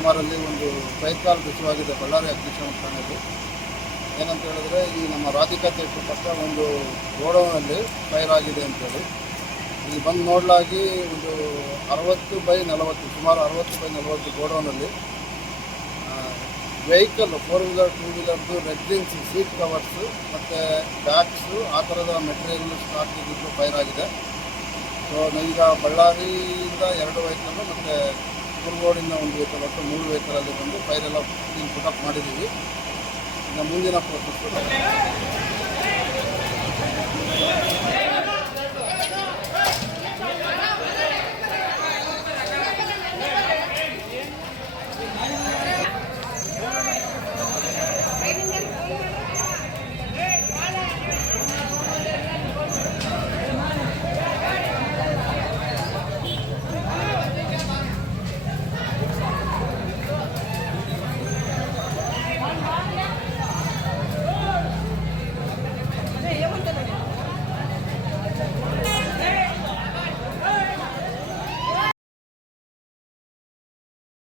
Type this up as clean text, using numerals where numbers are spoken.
ಸುಮಾರಲ್ಲಿ ಒಂದು ಬೈಕಾಲ್ ರುಜುವಾಗಿದೆ ಬಳ್ಳಾರಿ ಅಗ್ನಿಶಾಮಕ ಠಾಣೆಯಲ್ಲಿ. ಏನಂತ ಹೇಳಿದ್ರೆ, ಈ ನಮ್ಮ ರಾಧಿಕಾ ಥಿಯೇಟ್ರ್ ಪಕ್ಕ ಒಂದು ಗೋಡೌನಲ್ಲಿ ಫೈರ್ ಆಗಿದೆ ಅಂತೇಳಿ ಇಲ್ಲಿ ಬಂದು ನೋಡಲಾಗಿ ಒಂದು 60/40 ಸುಮಾರು 60/40 ಗೋಡೌನಲ್ಲಿ ವೆಹಿಕಲ್ 4 ವೀಲರ್ 2 ವೀಲರ್ದು ರೆಗ್ಜಿನ್ಸ್ ಸೀಟ್ ಕವರ್ಸು ಮತ್ತು ಬ್ಯಾಗ್ಸು ಆ ಥರದ ಮೆಟೀರಿಯಲ್ ಸ್ಟಾಕ್ ಇದ್ದಿದ್ದು ಫೈರ್ ಆಗಿದೆ. ಸೊ ಈಗ ಬಳ್ಳಾರಿಯಿಂದ 2 ವೆಹಿಕಲ್ಲು ಮತ್ತು ಕುರುಗೋಡಿಂದ ಒಂದು ವೆಹಿಕಲ್ ಒಟ್ಟು 3 ವೆಹಿಕಲಲ್ಲಿ ಬಂದು ಫೈರೆಲ್ಲ ಪುಟಪ್ ಮಾಡಿದ್ದೀವಿ. ಇನ್ನು ಮುಂದಿನ ಪ್ರೋಸೆಸ್